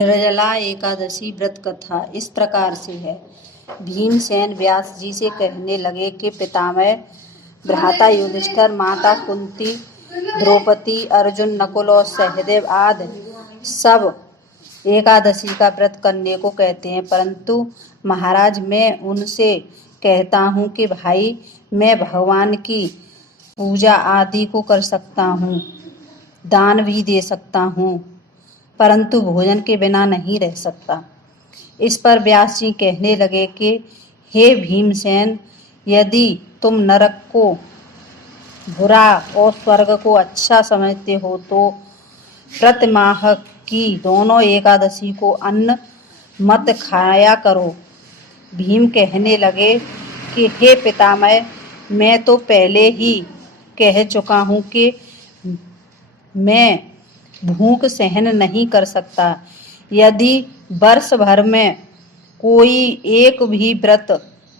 निर्जला एकादशी व्रत कथा इस प्रकार से है। भीमसेन व्यास जी से कहने लगे कि पितामह, भ्राता युधिष्ठिर, माता कुंती, द्रौपदी, अर्जुन, नकुल और सहदेव आदि सब एकादशी का व्रत करने को कहते हैं, परंतु महाराज मैं उनसे कहता हूँ कि भाई, मैं भगवान की पूजा आदि को कर सकता हूँ, दान भी दे सकता हूँ, परंतु भोजन के बिना नहीं रह सकता। इस पर व्यास जी कहने लगे कि हे भीमसेन, यदि तुम नरक को बुरा और स्वर्ग को अच्छा समझते हो तो प्रति माह की दोनों एकादशी को अन्न मत खाया करो। भीम कहने लगे कि हे पितामह, मैं तो पहले ही कह चुका हूँ कि मैं भूख सहन नहीं कर सकता। यदि वर्ष भर में कोई एक भी व्रत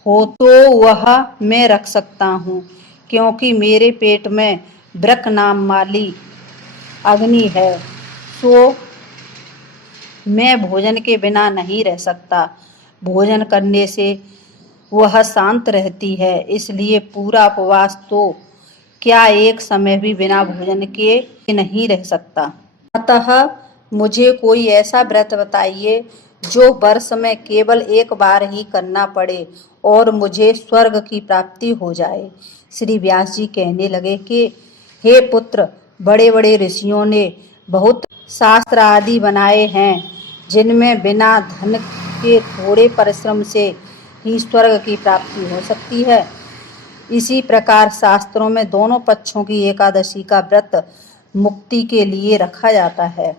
हो तो वह मैं रख सकता हूँ, क्योंकि मेरे पेट में वृक नाम वाली अग्नि है, सो मैं भोजन के बिना नहीं रह सकता। भोजन करने से वह शांत रहती है, इसलिए पूरा उपवास तो क्या एक समय भी बिना भोजन के नहीं रह सकता। अतः मुझे कोई ऐसा व्रत बताइए जो वर्ष में केवल एक बार ही करना पड़े और मुझे स्वर्ग की प्राप्ति हो जाए। श्री व्यास जी कहने लगे कि हे पुत्र, बड़े बड़े ऋषियों ने बहुत शास्त्र आदि बनाए हैं, जिनमें बिना धन के थोड़े परिश्रम से ही स्वर्ग की प्राप्ति हो सकती है। इसी प्रकार शास्त्रों में दोनों पक्षों की एकादशी का व्रत मुक्ति के लिए रखा जाता है।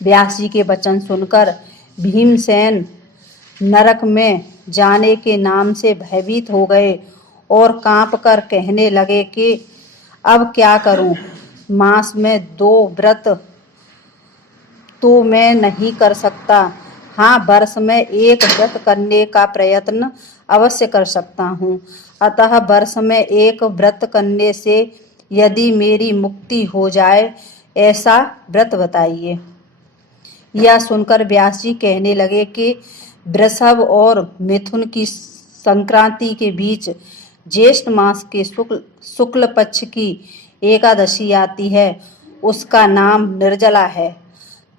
व्यास जी के वचन सुनकर भीमसेन नरक में जाने के नाम से भयभीत हो गए और कांप कर कहने लगे कि अब क्या करूं? मास में 2 व्रत तो मैं नहीं कर सकता। हाँ, वर्ष में एक व्रत करने का प्रयत्न अवश्य कर सकता हूँ। अतः वर्ष में एक व्रत करने से यदि मेरी मुक्ति हो जाए, ऐसा व्रत बताइए। यह सुनकर व्यास जी कहने लगे कि वृषभ और मिथुन की संक्रांति के बीच ज्येष्ठ मास के शुक्ल पक्ष की एकादशी आती है, उसका नाम निर्जला है।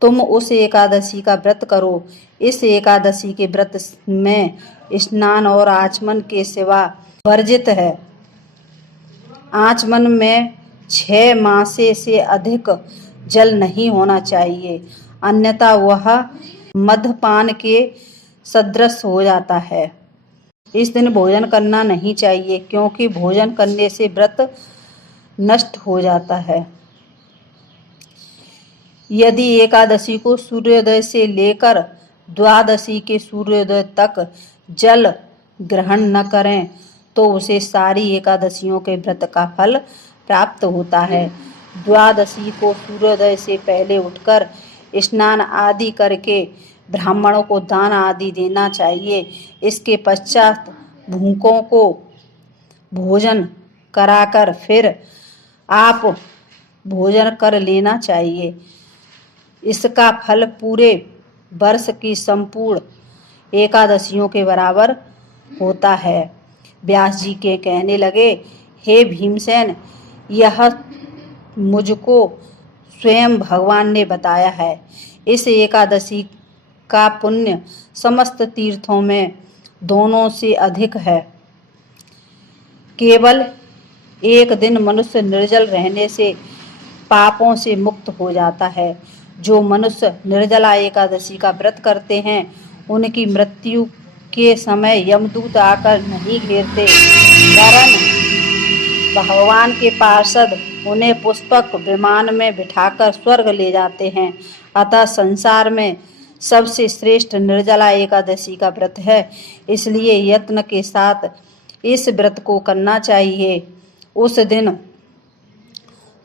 तुम उस एकादशी का व्रत करो। इस एकादशी के व्रत में स्नान और आचमन के सिवा वर्जित है। आचमन में 6 मासे से अधिक जल नहीं होना चाहिए, अन्यथा वह मद्यपान के सदृश हो जाता है। इस दिन भोजन करना नहीं चाहिए, क्योंकि भोजन करने से व्रत नष्ट हो जाता है। यदि एकादशी को सूर्योदय से लेकर द्वादशी के सूर्योदय तक जल ग्रहण न करें तो उसे सारी एकादशियों के व्रत का फल प्राप्त होता है। द्वादशी को सूर्योदय से पहले उठकर स्नान आदि करके ब्राह्मणों को दान आदि देना चाहिए। इसके पश्चात भूखों को भोजन कराकर फिर आप भोजन कर लेना चाहिए। इसका फल पूरे वर्ष की संपूर्ण एकादशियों के बराबर होता है। व्यास जी के कहने लगे, हे भीमसेन, यह मुझको स्वयं भगवान ने बताया है। इस एकादशी का पुण्य समस्त तीर्थों में दोनों से अधिक है। केवल एक दिन मनुष्य निर्जल रहने से पापों से मुक्त हो जाता है। जो मनुष्य निर्जला एकादशी का व्रत करते हैं, उनकी मृत्यु के समय यमदूत आकर नहीं घेरते, वरन भगवान के पार्षद उन्हें पुष्पक विमान में बिठाकर स्वर्ग ले जाते हैं। अतः संसार में सबसे श्रेष्ठ निर्जला एकादशी का व्रत है, इसलिए यत्न के साथ इस व्रत को करना चाहिए। उस दिन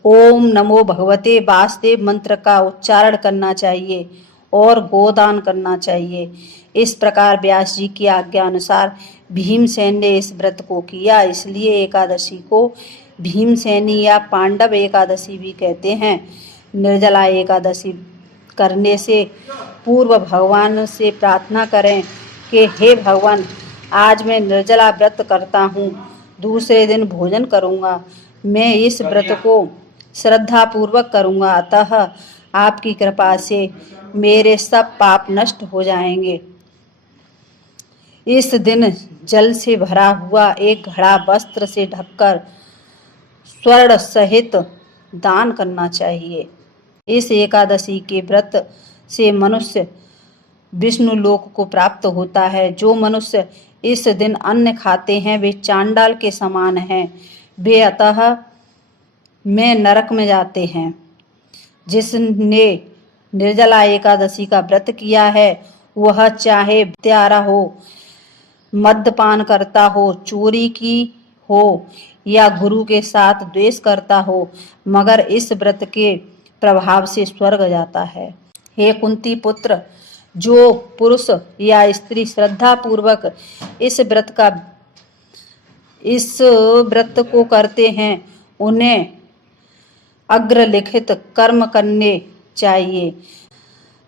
ओम नमो भगवते वासुदेव मंत्र का उच्चारण करना चाहिए और गोदान करना चाहिए। इस प्रकार व्यास जी की आज्ञा अनुसार भीमसेन ने इस व्रत को किया, इसलिए एकादशी को भीमसेनी या पांडव एकादशी भी कहते हैं। निर्जला एकादशी करने से पूर्व भगवान से प्रार्थना करें कि हे भगवान, आज मैं निर्जला व्रत करता हूँ, दूसरे दिन भोजन करूँगा। मैं इस व्रत को श्रद्धापूर्वक करूँगा, अतः आपकी कृपा से मेरे सब पाप नष्ट हो जाएंगे। इस दिन जल से भरा हुआ एक घड़ा वस्त्र से ढककर स्वर्ण सहित दान करना चाहिए। इस एकादशी के व्रत से मनुष्य विष्णु लोक को प्राप्त होता है। जो मनुष्य इस दिन अन्न खाते हैं वे चांडाल के समान हैं, वे अतः में नरक में जाते हैं। जिसने निर्जला एकादशी का व्रत किया है वह चाहे प्यारा हो, मद्यपान करता हो, चोरी की हो या गुरु के साथ द्वेष करता हो, मगर इस व्रत के प्रभाव से स्वर्ग जाता है। हे कुंती पुत्र, जो पुरुष या स्त्री श्रद्धा पूर्वक इस व्रत को करते हैं उन्हें अग्रलिखित कर्म करने चाहिए।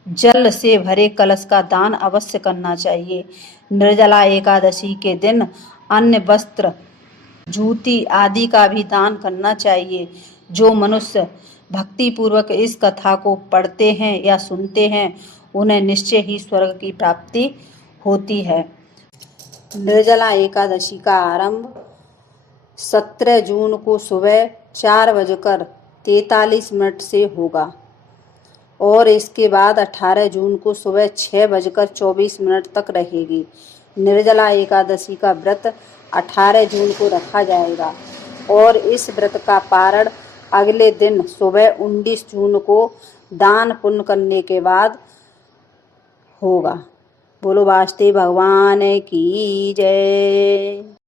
जल से भरे कलश का दान अवश्य करना चाहिए। निर्जला एकादशी के दिन अन्य वस्त्र, जूती आदि का भी दान करना चाहिए। जो मनुष्य भक्ति पूर्वक इस कथा को पढ़ते हैं या सुनते हैं उन्हें निश्चय ही स्वर्ग की प्राप्ति होती है। निर्जला एकादशी का आरंभ 17 जून को सुबह 4:43 से होगा और इसके बाद 18 जून को सुबह 6:24 तक रहेगी। निर्जला एकादशी का व्रत 18 जून को रखा जाएगा और इस व्रत का पारण अगले दिन सुबह 19 जून को दान पुण्य करने के बाद होगा। बोलो वासुदेव भगवान की जय।